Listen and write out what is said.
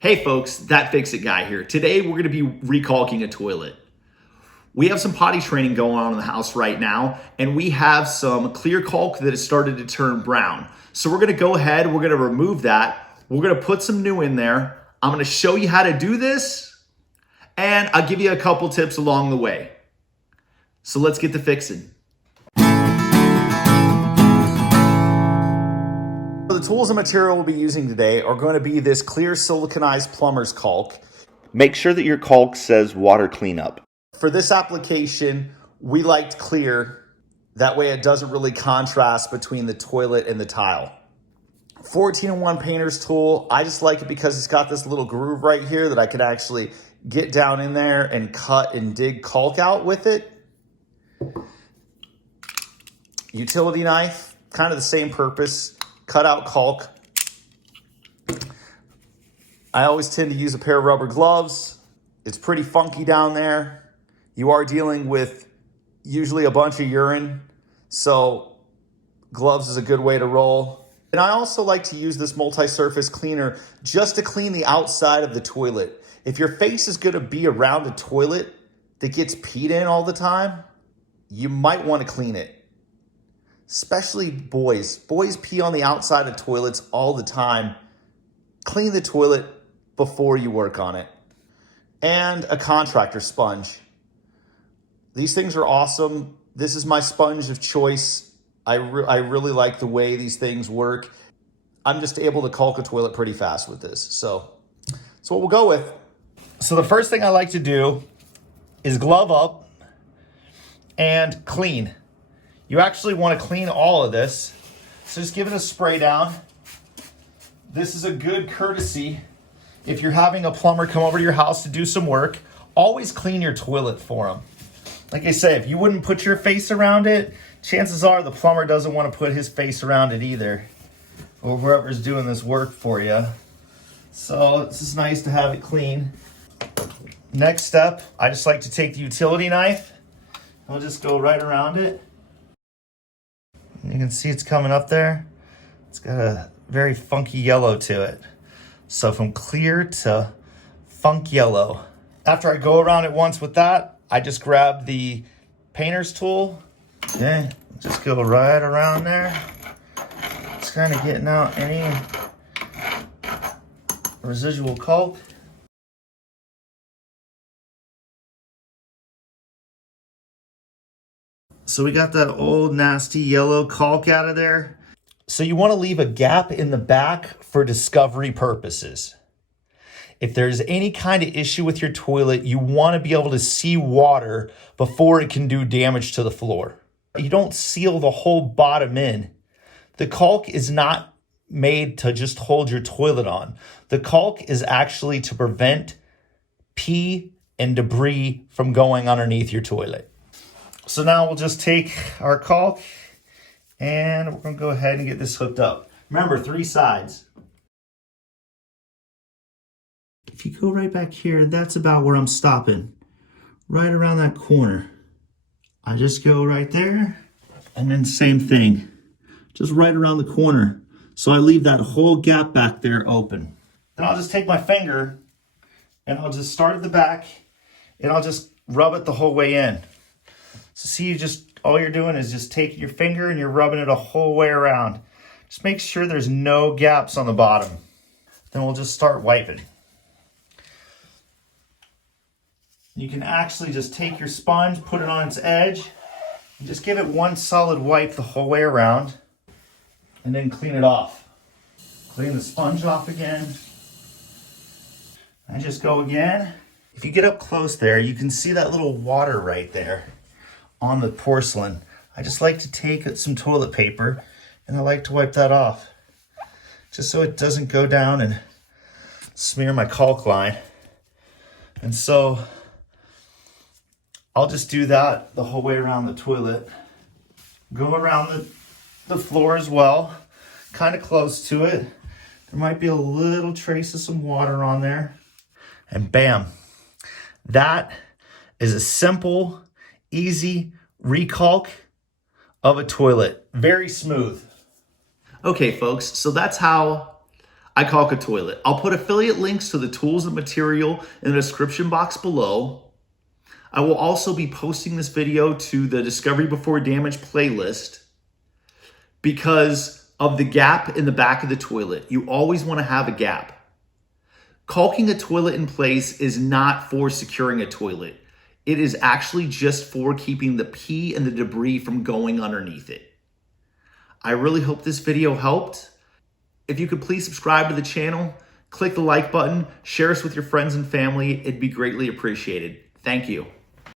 Hey folks, That Fix It guy here. Today we're going to be recalking a toilet. We have some potty training going on in the house right now, and we have some clear caulk that has started to turn brown. So we're going to go ahead, we're going to remove that. We're going to put some new in there. I'm going to show you how to do this, and I'll give you a couple tips along the way. So let's get to fixing. The tools and material we'll be using today are going to be this clear siliconized plumber's caulk. Make sure that your caulk says water cleanup. For this application, we liked clear. That way it doesn't really contrast between the toilet and the tile. 14-in-1 painter's tool. I just like it because it's got this little groove right here that I could actually get down in there and cut and dig caulk out with it. Utility knife, kind of the same purpose. Cut out caulk. I always tend to use a pair of rubber gloves. It's pretty funky down there. You are dealing with usually a bunch of urine, so gloves is a good way to roll. And I also like to use this multi-surface cleaner just to clean the outside of the toilet. If your face is going to be around a toilet that gets peed in all the time, you might want to clean it. Especially boys. Boys pee on the outside of toilets all the time. Clean the toilet before you work on it. And a contractor sponge. These things are awesome. This is my sponge of choice. I really like the way these things work. I'm just able to caulk a toilet pretty fast with this. So that's what we'll go with. So the first thing I like to do is glove up and clean. You actually want to clean all of this. So just give it a spray down. This is a good courtesy. If you're having a plumber come over to your house to do some work, always clean your toilet for them. Like I say, if you wouldn't put your face around it, chances are the plumber doesn't want to put his face around it either, or whoever's doing this work for you. So it's just nice to have it clean. Next step, I just like to take the utility knife. I'll just go right around it. You can see it's coming up there. It's got a very funky yellow to it. So from clear to funk yellow. After I go around it once with that, I just grab the painter's tool. Okay, just go right around there. Just kind of getting out any residual caulk. So we got that old nasty yellow caulk out of there. So you want to leave a gap in the back for discovery purposes. If there's any kind of issue with your toilet, you want to be able to see water before it can do damage to the floor. You don't seal the whole bottom in. The caulk is not made to just hold your toilet on. The caulk is actually to prevent pee and debris from going underneath your toilet. So now we'll just take our caulk and we're going to go ahead and get this hooked up. Remember, 3 sides. If you go right back here, that's about where I'm stopping. Right around that corner. I just go right there, and then same thing. Just right around the corner. So I leave that whole gap back there open. Then I'll just take my finger and I'll just start at the back and I'll just rub it the whole way in. So see, all you're doing is just taking your finger and you're rubbing it a whole way around. Just make sure there's no gaps on the bottom. Then we'll just start wiping. You can actually just take your sponge, put it on its edge, and just give it one solid wipe the whole way around, and then clean it off. Clean the sponge off again. And just go again. If you get up close there, you can see that little water right there on the porcelain. I just like to take some toilet paper and I like to wipe that off just so it doesn't go down and smear my caulk line. And so I'll just do that the whole way around the toilet. Go around the floor as well, kind of close to it. There might be a little trace of some water on there. And bam, that is a simple, easy recalk of a toilet. Very smooth. Okay, folks, so that's how I caulk a toilet. I'll put affiliate links to the tools and material in the description box below. I will also be posting this video to the Discovery Before Damage playlist because of the gap in the back of the toilet. You always want to have a gap. Caulking a toilet in place is not for securing a toilet. It is actually just for keeping the pee and the debris from going underneath it. I really hope this video helped. If you could please subscribe to the channel, click the like button, share us with your friends and family, it'd be greatly appreciated. Thank you.